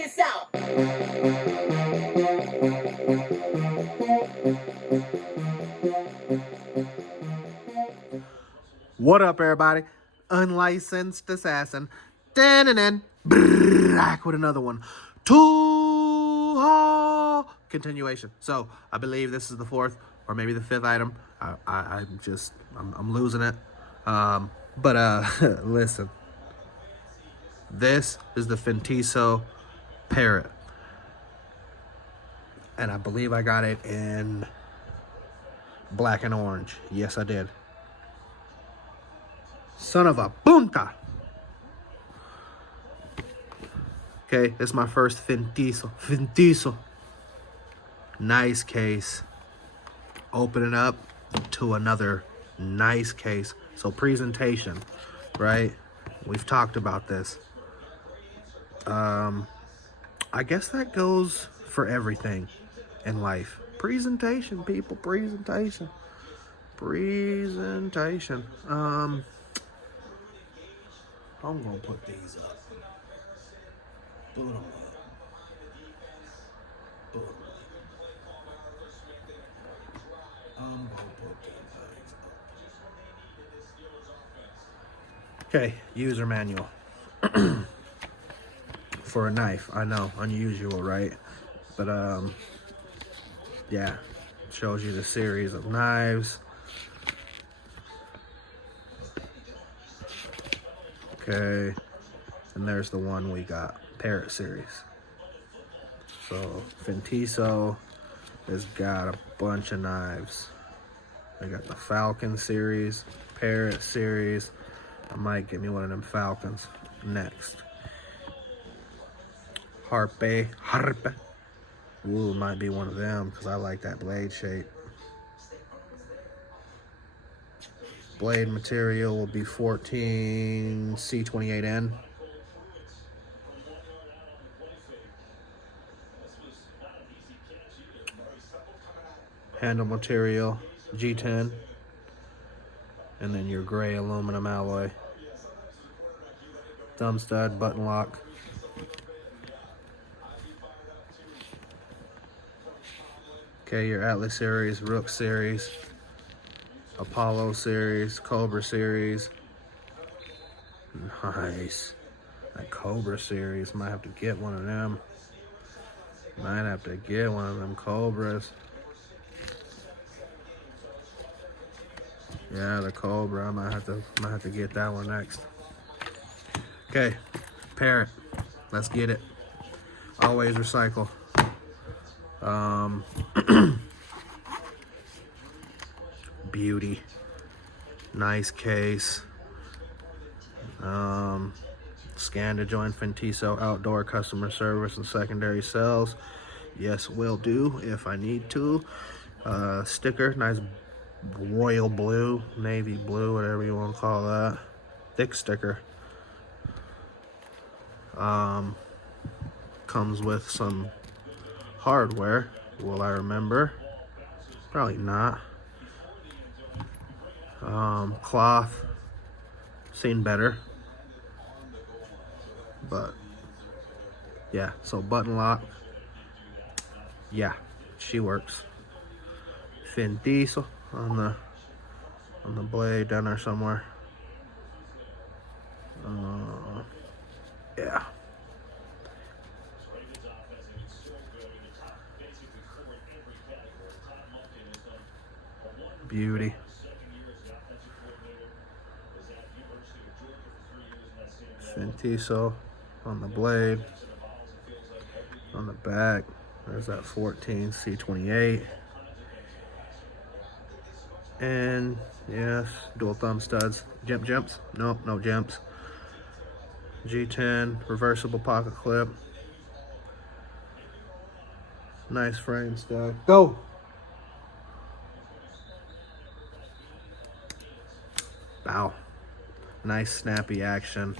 this out. What up, everybody? Unlicensed assassin. Back with another one. Continuation. So I believe this is the fourth or maybe the fifth item. I'm losing it. Listen. This is the Fintiso Parrot. And I believe I got it in black and orange. Yes, I did. Son of a punta. Okay, this is my first Fintiso. Nice case. Opening up to another nice case. So presentation, right? We've talked about this. I guess that goes for everything in life. Presentation, people. Presentation. I'm gonna put these up. Put them up. Put them up. I'm gonna put them things up. Okay, user manual. For a knife. I know, unusual, right? But yeah, shows you the series of knives. Okay, and there's the one we got, Parrot series. So Fintiso has got a bunch of knives. They got the Falcon series, Parrot series. I might get me one of them Falcons next. Harpe. Ooh, might be one of them because I like that blade shape. Blade material will be 14 C28N. Handle material G10. And then your gray aluminum alloy. Thumb stud, button lock. Okay, your Atlas series, Rook series, Apollo series, Cobra series. Nice. That Cobra series, might have to get one of them. Might have to get one of them Cobras. Yeah, the Cobra. I might have to get that one next. Okay, Parrot. Let's get it. Always recycle. Beauty. Nice case. Scan to join Fintiso outdoor customer service and secondary sales. Yes, will do if I need to. Sticker, nice royal blue, navy blue, whatever you want to call that. Thick sticker. Comes with some hardware. Will I remember? Probably not. Cloth. Seen better. But yeah, so button lock. Yeah, she works. Fintiso on the blade down there somewhere. Yeah. Beauty. Fintiso on the blade. On the back, there's that 14 C28. And yes, dual thumb studs. Jimps? Nope, no jimps. G10, reversible pocket clip. Nice frame stuff. Go! Wow. Nice snappy action.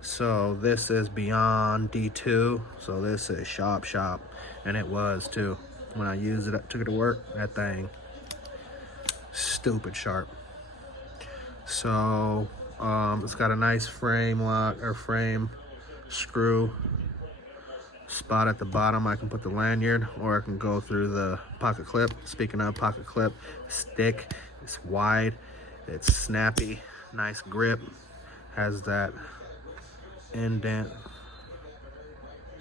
So this is beyond D2. So this is shop. And it was too. When I used it, took it to work, that thing stupid sharp. So it's got a nice frame lock or frame screw spot at the bottom. I can put the lanyard, or I can go through the pocket clip. Speaking of pocket clip, it's thick, it's wide, it's snappy, nice grip, has that indent.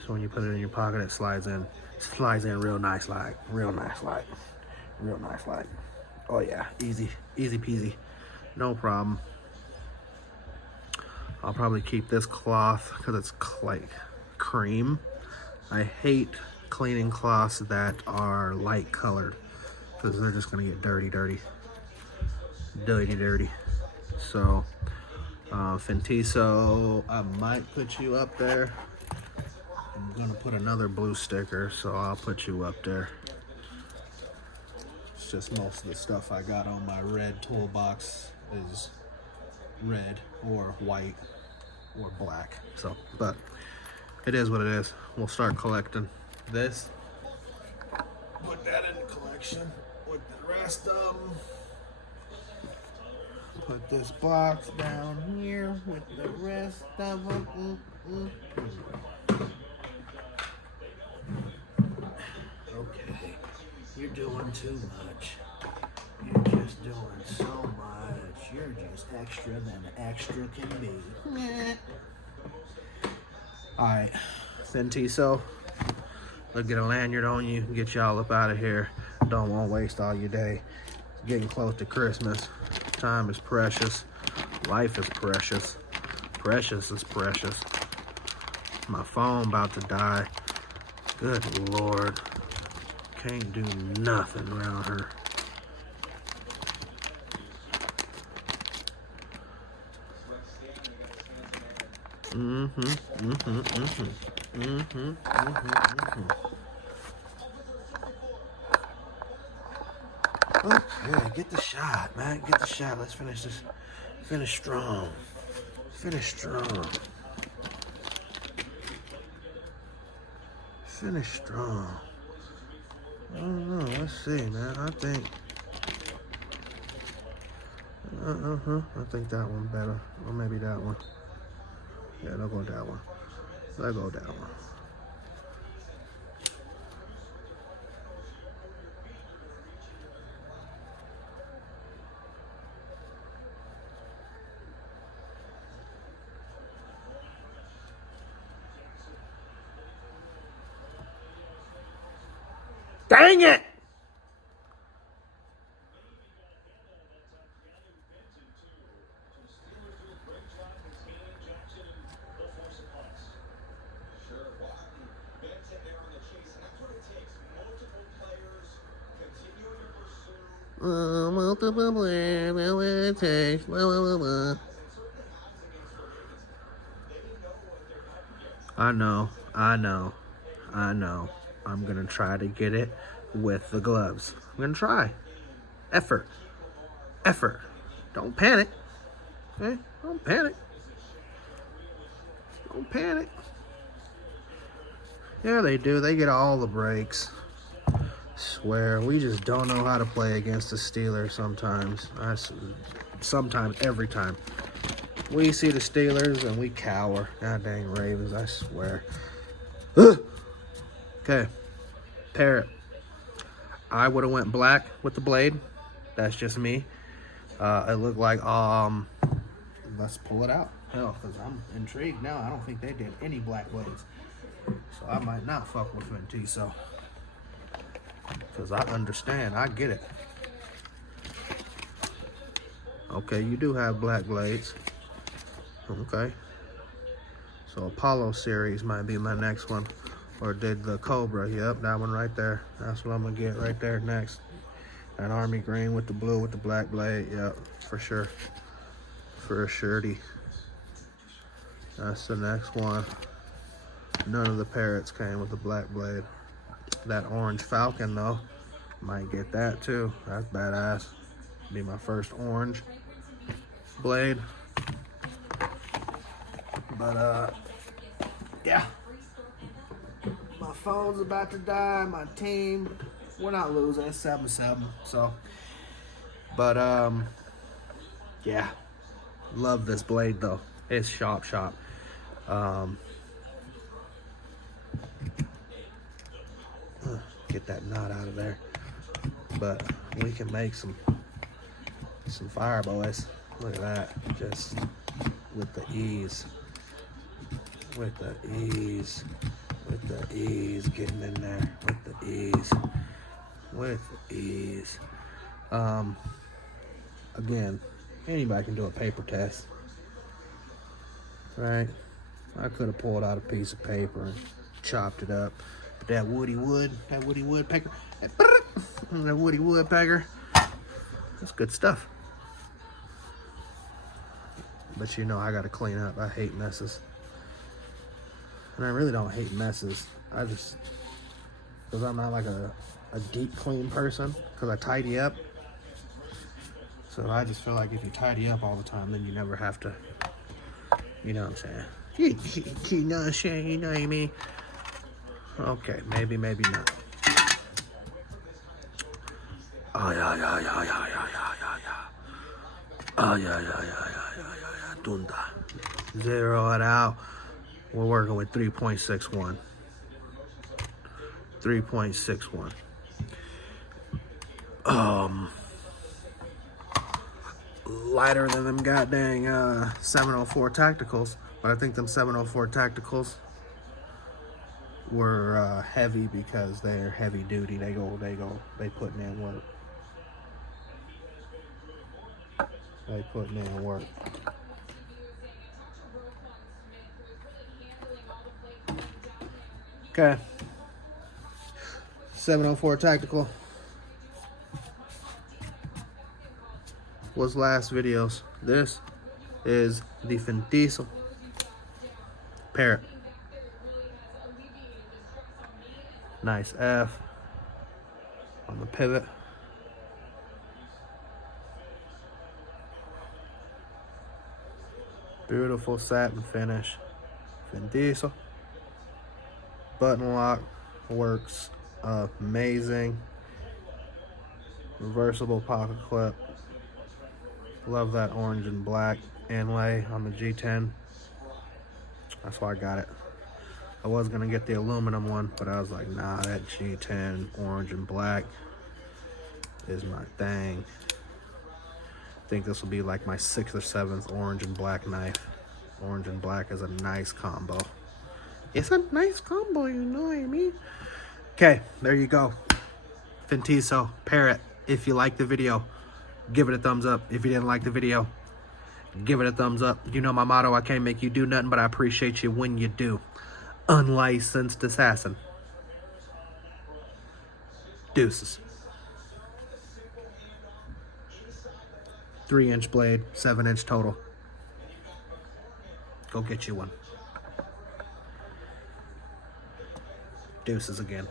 So when you put it in your pocket, it slides in real nice like, real nice like. Oh yeah, easy peasy, no problem. I'll probably keep this cloth because it's like cream. I hate cleaning cloths that are light colored because they're just gonna get dirty. So Fintiso, I might put you up there. I'm gonna put another blue sticker, so I'll put you up there. It's just most of the stuff I got on my red toolbox is red or white or black. So, but it is what it is. We'll start collecting this. Put that in the collection with the rest of them. Put this box down here with the rest of them. Okay, you're doing too much. You're just doing so much. You're just extra than extra can be. Alright, Fintiso, let's get a lanyard on you, get y'all up out of here. Don't want to waste all your day. It's getting close to Christmas. Time is precious. Life is precious. Precious is precious. My phone about to die. Good Lord. Can't do nothing around her. Okay, get the shot, man. Get the shot. Let's finish this. Finish strong. Finish strong. Finish strong. I don't know. Let's see, man. I think. I think that one better, or maybe that one. Yeah, they'll go that one. They'll go that one. Dang it! Multiple players, well, it takes, I know. I'm gonna try to get it with the gloves. I'm gonna try. Effort. Don't panic. Okay? Don't panic. Yeah, they do. They get all the breaks. Swear, we just don't know how to play against the Steelers sometimes. Sometimes, every time. We see the Steelers and we cower. God dang Ravens, I swear. Okay, Parrot. I would have went black with the blade. That's just me. It looked like, let's pull it out. Hell, because I'm intrigued now. I don't think they did any black blades. So I might not fuck with Fintiso. Because I understand. I get it. Okay, you do have black blades. Okay. So Apollo series might be my next one. Or did the Cobra. Yep, that one right there. That's what I'm going to get right there next. That army green with the blue with the black blade. Yep, for sure. For a surety. That's the next one. None of the Parrots came with the black blade. That orange Falcon, though, might get that, too. That's badass. Be my first orange blade. But, yeah. My phone's about to die. My team, we're not losing. It's 7-7, so. But, yeah. Love this blade, though. It's sharp. Get that knot out of there. But we can make some fire, boys. Look at that. Just with the ease. With the ease. With the ease. Getting in there. With the ease. With the ease. Again, anybody can do a paper test. Right? I could have pulled out a piece of paper and chopped it up. But that woody woodpecker, that woody woodpecker, that's good stuff. But you know, I gotta clean up. I hate messes. And I really don't hate messes. I just, because I'm not like a deep clean person, because I tidy up. So I just feel like if you tidy up all the time, then you never have to, you know what I'm saying? You know what I'm saying? You know what I mean? Okay, maybe not. Oh, yeah. Oh, yeah. Tunda. Zero it out. We're working with 3.61. 3.61. Lighter than them goddamn 704 Tacticals. But I think them 704 Tacticals were heavy because they're heavy duty. They putting in work. They putting in work. Okay. 704 Tactical was last videos. This is the Fintiso Parrot. Nice F on the pivot. Beautiful satin finish. Fintiso. Button lock works amazing. Reversible pocket clip. Love that orange and black inlay on the G10. That's why I got it. I was gonna get the aluminum one, but I was like, nah, that G10 orange and black is my thing. I think this will be like my 6th or 7th orange and black knife. Orange and black is a nice combo. It's a nice combo, you know what I mean? Okay, there you go. Fintiso Parrot. If you like the video, give it a thumbs up. If you didn't like the video, give it a thumbs up. You know my motto, I can't make you do nothing, but I appreciate you when you do. Unlicensed assassin. Deuces. 3-inch blade, 7-inch total. Go get you one. Deuces again.